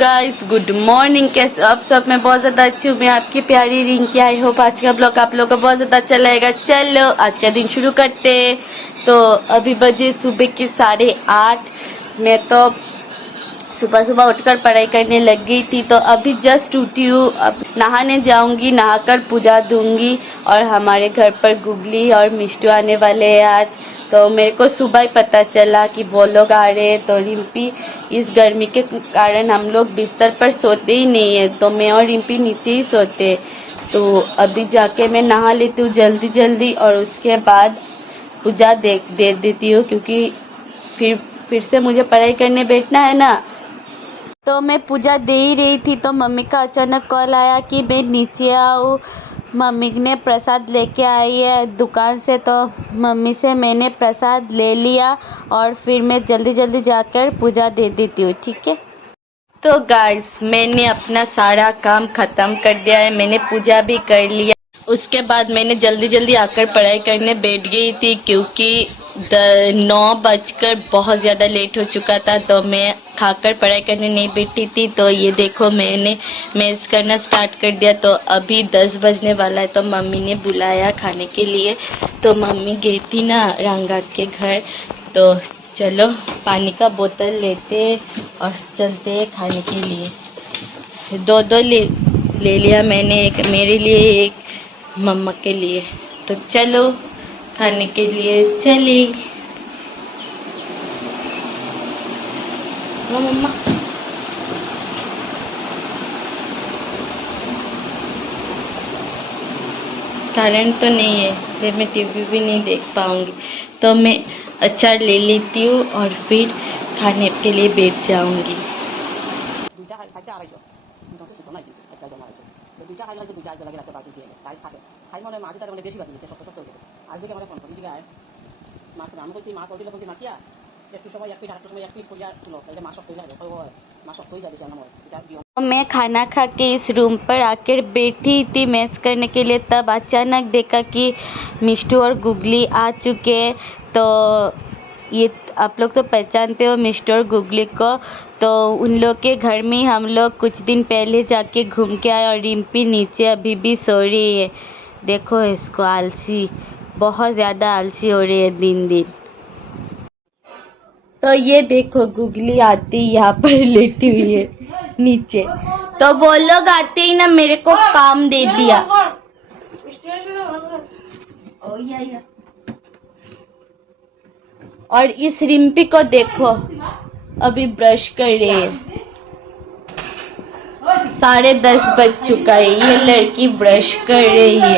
Guys, good morning. कैसे आप सब? मैं बहुत ज़्यादा अच्छी हूँ। मैं आपकी प्यारी रिंकी। आई होप आज का ब्लॉग आप लोगों को बहुत ज़्यादा अच्छा लगेगा। चलो आज का दिन शुरू करते। तो अभी बजे सुबह के 8:30। मैं तो सुबह सुबह उठकर पढ़ाई करने लग गई थी। तो अभी जस्ट उठी हूँ। अब नहाने जाऊँगी, नहाकर पूजा दूँगी। और हमारे घर पर गुगली और मिष्टू आने वाले हैं आज। तो मेरे को सुबह ही पता चला कि वो लोग आ रहे हैं। तो रिम्पी, इस गर्मी के कारण हम लोग बिस्तर पर सोते ही नहीं है, तो मैं और रिम्पी नीचे ही सोते। तो अभी जाके मैं नहा लेती हूँ जल्दी जल्दी, और उसके बाद पूजा दे देती हूँ, क्योंकि फिर से मुझे पढ़ाई करने बैठना है ना। तो मैं पूजा दे ही रही थी तो मम्मी का अचानक कॉल आया कि मैं नीचे आऊँ। मम्मी ने प्रसाद लेके आई है दुकान से, तो मम्मी से मैंने प्रसाद ले लिया और फिर मैं जल्दी जल्दी जाकर पूजा दे देती हूँ, ठीक है। तो गाइस, मैंने अपना सारा काम ख़त्म कर दिया है। मैंने पूजा भी कर लिया। उसके बाद मैंने जल्दी जल्दी आकर पढ़ाई करने बैठ गई थी, क्योंकि 9 बजकर बहुत ज़्यादा लेट हो चुका था। तो मैं खाकर पढ़ाई करने नहीं बैठी थी। तो ये देखो, मैंने मैथ्स करना स्टार्ट कर दिया। तो अभी 10 बजने वाला है, तो मम्मी ने बुलाया खाने के लिए। तो मम्मी गई थी ना रंगात के घर। तो चलो पानी का बोतल लेते और चलते हैं खाने के लिए। दो ले लिया मैंने, एक मेरे लिए, एक मम्मा के लिए। तो चलो खाने के लिए चली। मम्मा करंट तो नहीं है, इसलिए मैं टीवी भी नहीं देख पाऊंगी। तो मैं अचार ले लेती हूँ और फिर खाने के लिए बैठ जाऊंगी। मैं खाना खा के इस रूम पर आकर बैठी थी मैथ्स करने के लिए, तब अचानक देखा कि मिष्टू और गुगली आ चुके। तो ये आप लोग तो पहचानते हो मिष्टू और गुगली को। तो उन लोग के घर में हम लोग कुछ दिन पहले जाके घूम के आए। और रिम्पी नीचे अभी भी सो रही है। देखो इसको, आलसी, बहुत ज़्यादा आलसी हो रही है दिन दिन। तो ये देखो, गुगली आती यहाँ पर लेटी हुई है नीचे। तो वो लोग आते ही ना मेरे को काम दे दिया। और इस रिम्पी को देखो, अभी ब्रश कर रही है। 10:30 बज चुका है, ये लड़की ब्रश कर रही है।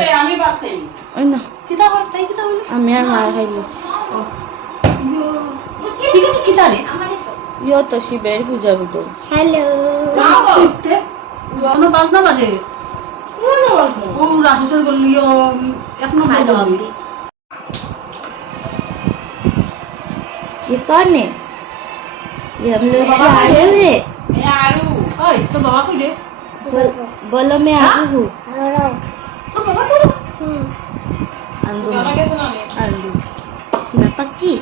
यो तो शिबेर पूजा बुतो। हेलो ये कौन है? ये हम लोग आलू है। बोलो मैं आलू हूँ। आलू पक्की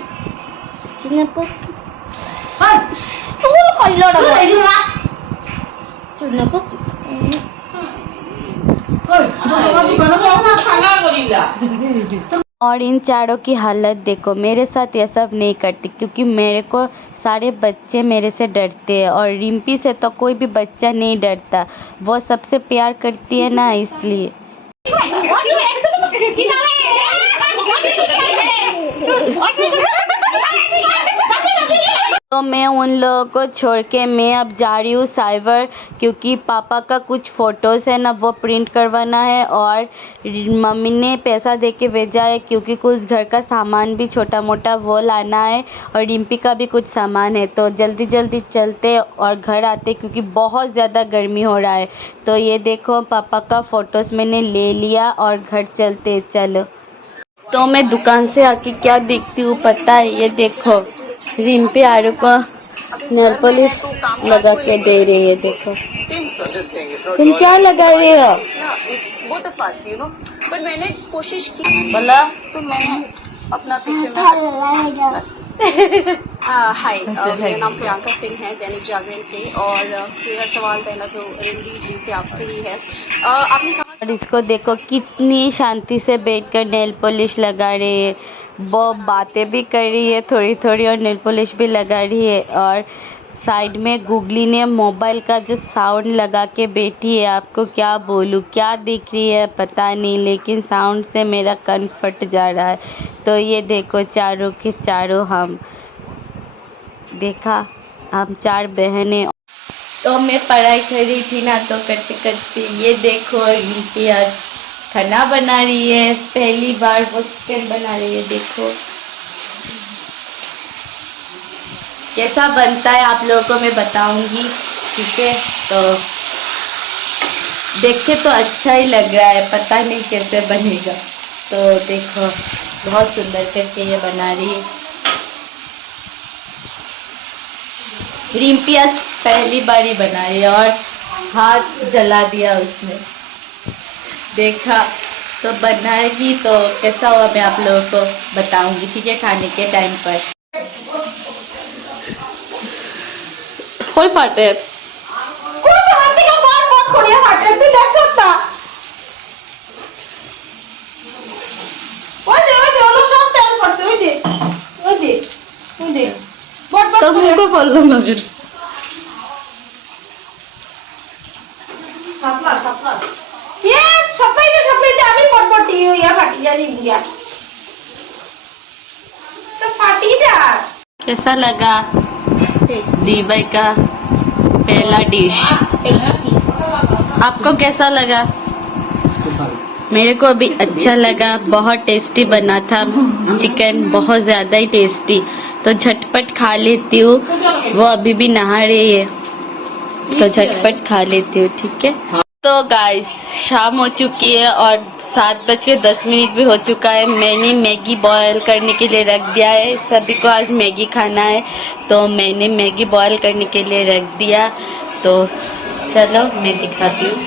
और इन चारों की हालत देखो। मेरे साथ ये सब नहीं करती, क्योंकि मेरे को सारे बच्चे मेरे से डरते हैं। और रिम्पी से तो कोई भी बच्चा नहीं डरता, वो सबसे प्यार करती है ना, इसलिए। तो मैं उन लोगों को छोड़ के मैं अब जा रही हूँ साइबर, क्योंकि पापा का कुछ फ़ोटोज़ है ना, वो प्रिंट करवाना है। और मम्मी ने पैसा दे के भेजा है, क्योंकि कुछ घर का सामान भी छोटा मोटा वो लाना है। और रिम्पी का भी कुछ सामान है। तो जल्दी जल्दी चलते और घर आते, क्योंकि बहुत ज़्यादा गर्मी हो रहा है। तो ये देखो, पापा का फ़ोटोज़ मैंने ले लिया और घर चलते। चलो। तो मैं दुकान से आके क्या देखती हूँ पता है? ये देखो, रिम्पी आरू को नेल पॉलिश लगा के दे रही है। देखो, तुम क्या लगा रही हो? पर मैंने कोशिश की बोला तो मैं अपना पीछे में हाय, मेरा नाम प्रियंका सिंह है, दैनिक जागरण से। और मेरा सवाल पहला तो रणवीर जी से आपसे ही है। आपने कहा और इसको देखो कितनी शांति से बैठकर नेल पॉलिश लगा रही है, वो बातें भी कर रही है थोड़ी थोड़ी और नेल पॉलिश भी लगा रही है। और साइड में गुगली ने मोबाइल का जो साउंड लगा के बैठी है, आपको क्या बोलूँ, क्या दिख रही है पता नहीं, लेकिन साउंड से मेरा कान फट जा रहा है। तो ये देखो चारों के चारों हम देखा, हम 4 बहनें। तो मैं पढ़ाई कर रही थी ना, तो करते करते ये देखो रिंकी आज खाना बना रही है, पहली बार वो चिकन बना रही है। देखो कैसा बनता है आप लोगों को मैं बताऊंगी, ठीक है। तो देख के तो अच्छा ही लग रहा है, पता नहीं कैसे बनेगा। तो देखो बहुत सुंदर करके ये बना रही है रिम्पी, आज पहली बार ही बना रही है और हाथ जला दिया उसने। देखा तो बनाएगी तो कैसा हुआ मैं आप लोगों को बताऊंगी, ठीक है, खाने के टाइम पर। कोई फाटे कोई शांति का बात बहुत खोड़िया फाटे तू देख सकता वो लोग सब तेल पड़ते वो दे तो मुझको बोल मगर सापला ये सप्लाई আমি পটপটি या फाटी जा रही है तो फाटी जा। कैसा लगा दीवाई का पहला डिश? आपको कैसा लगा? मेरे को भी अच्छा लगा, बहुत टेस्टी बना था चिकन, बहुत ज़्यादा ही टेस्टी। तो झटपट खा लेती हूँ, वो अभी भी नहा रही है तो झटपट खा लेती हूँ, ठीक है। तो गाइस शाम हो चुकी है और 7:10 भी हो चुका है। मैंने मैगी बॉयल करने के लिए रख दिया है, सभी को आज मैगी खाना है तो मैंने मैगी बॉयल करने के लिए रख दिया। तो चलो मैं दिखाती हूँ।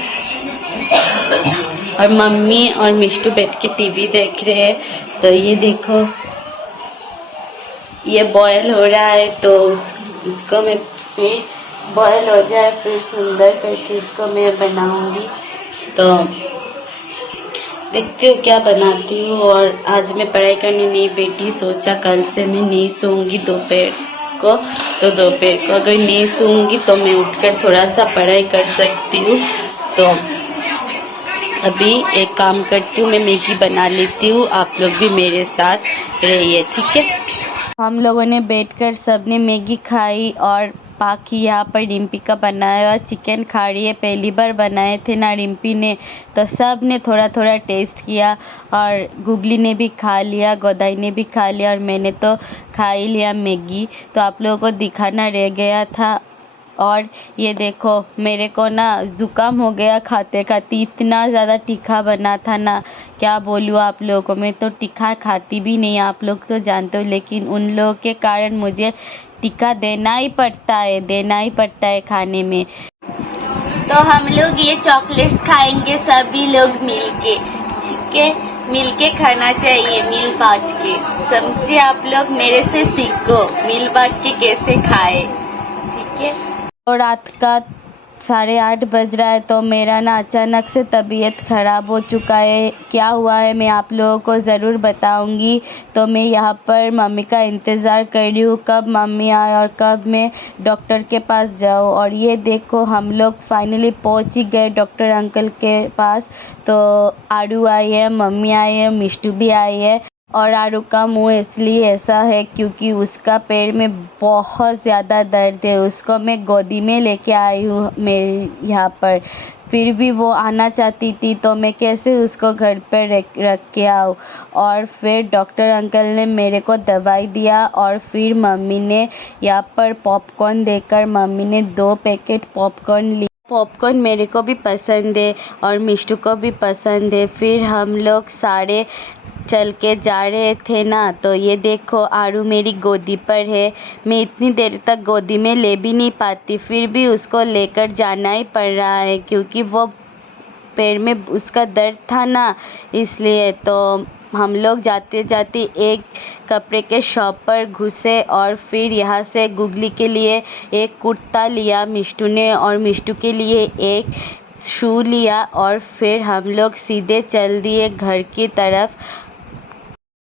और मम्मी और मिष्टू बैठ के टीवी देख रहे हैं। तो ये देखो ये बॉयल हो रहा है, तो उसको मैं फिर बॉयल हो जाए फिर सुंदर करके इसको मैं बनाऊंगी। तो देखती हूँ क्या बनाती हूँ। और आज मैं पढ़ाई करने नहीं बैठी, सोचा कल से मैं नहीं सोऊंगी दोपहर को। तो दोपहर को अगर नहीं सोऊंगी तो मैं उठकर थोड़ा सा पढ़ाई कर सकती हूँ। तो अभी एक काम करती हूँ, मैं मैगी बना लेती हूँ, आप लोग भी मेरे साथ रहिए, ठीक है। हम लोगों ने बैठकर सबने मैगी खाई और बाकी यहाँ पर रिम्पी का बनाया हुआ चिकन खा रही है। पहली बार बनाए थे ना रिम्पी ने, तो सब ने थोड़ा थोड़ा टेस्ट किया और गुगली ने भी खा लिया, गोदाई ने भी खा लिया और मैंने तो खा ही लिया मैगी। तो आप लोगों को दिखाना रह गया था। और ये देखो मेरे को ना ज़ुकाम हो गया खाते खाते, इतना ज़्यादा तीखा बना था ना, क्या बोलूँ आप लोगों को। मैं तो तीखा खाती भी नहीं, आप लोग तो जानते हो, लेकिन उन लोगों के कारण मुझे तीखा देना ही पड़ता है खाने में। तो हम लोग ये चॉकलेट्स खाएंगे सभी लोग मिलके, ठीक है। मिलके खाना चाहिए, मिल बांट के, समझे आप लोग, मेरे से सीखो मिल बांट के कैसे खाए, ठीक है। और रात का 8:30 बज रहा है तो मेरा ना अचानक से तबीयत ख़राब हो चुका है। क्या हुआ है मैं आप लोगों को ज़रूर बताऊंगी। तो मैं यहाँ पर मम्मी का इंतज़ार कर रही हूँ कब मम्मी आए और कब मैं डॉक्टर के पास जाऊँ। और ये देखो हम लोग फाइनली पहुँच ही गए डॉक्टर अंकल के पास। तो आरू आई है, मम्मी आई है, मिष्टू भी आई है। और आरू का मुंह इसलिए ऐसा है क्योंकि उसका पैर में बहुत ज़्यादा दर्द है। उसको मैं गोदी में लेके आई हूँ मेरे यहाँ पर, फिर भी वो आना चाहती थी तो मैं कैसे उसको घर पर रख के आऊँ। और फिर डॉक्टर अंकल ने मेरे को दवाई दिया और फिर मम्मी ने यहाँ पर पॉपकॉर्न देकर मम्मी ने 2 पैकेट पॉपकॉर्न ली। पॉपकॉर्न मेरे को भी पसंद है और मिष्टू को भी पसंद है। फिर हम लोग सारे चल के जा रहे थे ना, तो ये देखो आरू मेरी गोदी पर है। मैं इतनी देर तक गोदी में ले भी नहीं पाती, फिर भी उसको लेकर जाना ही पड़ रहा है क्योंकि वो पैर में उसका दर्द था ना, इसलिए। तो हम लोग जाते जाते एक कपड़े के शॉप पर घुसे और फिर यहाँ से गुगली के लिए एक कुर्ता लिया मिष्टू ने और मिष्टू के लिए एक शू लिया और फिर हम लोग सीधे चल दिए घर की तरफ।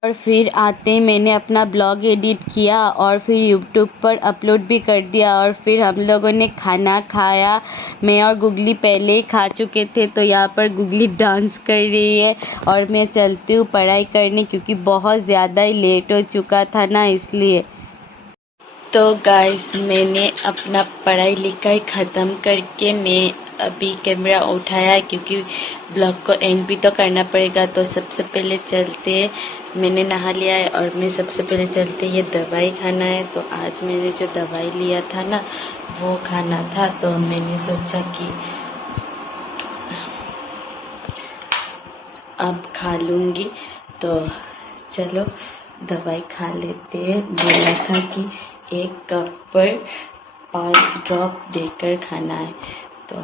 और फिर आते ही मैंने अपना ब्लॉग एडिट किया और फिर यूट्यूब पर अपलोड भी कर दिया और फिर हम लोगों ने खाना खाया। मैं और गुगली पहले ही खा चुके थे, तो यहाँ पर गुगली डांस कर रही है और मैं चलती हूँ पढ़ाई करने क्योंकि बहुत ज़्यादा ही लेट हो चुका था ना, इसलिए। तो गाइस मैंने अपना पढ़ाई लिखाई ख़त्म करके मैं अभी कैमरा उठाया क्योंकि ब्लॉग को एंड भी तो करना पड़ेगा। तो सबसे पहले चलते मैंने नहा लिया है और मैं सबसे पहले चलते ये दवाई खाना है। तो आज मैंने जो दवाई लिया था ना वो खाना था, तो मैंने सोचा कि अब खा लूँगी। तो चलो दवाई खा लेते हैं। बोला था कि 1 कप पर 5 ड्रॉप देकर खाना है। तो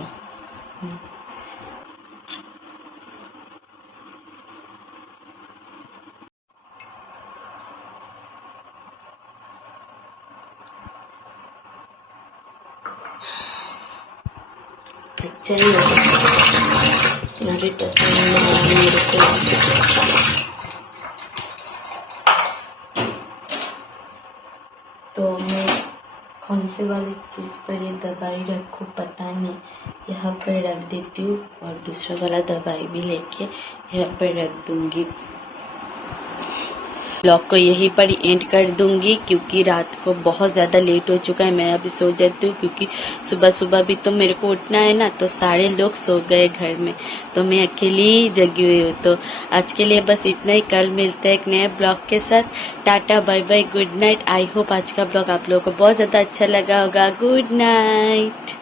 अच्छा ही मुझे पसंद नहीं मेरे को। तो मैं कौन से वाली चीज़ पर ये दवाई रखूँ पता नहीं, यहाँ पर रख देती हूँ और दूसरा वाला दवाई भी लेके यहाँ पर रख दूँगी। ब्लॉग को यहीं पर एंड कर दूँगी क्योंकि रात को बहुत ज़्यादा लेट हो चुका है। मैं अभी सो जाती हूँ क्योंकि सुबह सुबह भी तो मेरे को उठना है ना, तो सारे लोग सो गए घर में, तो मैं अकेली ही जगी हुई हूँ। तो आज के लिए बस इतना ही, कल मिलते हैं एक नए ब्लॉग के साथ। Tata bye bye, good night. I hope आज का ब्लॉग आप लोगों को बहुत ज़्यादा अच्छा लगा होगा। Good night.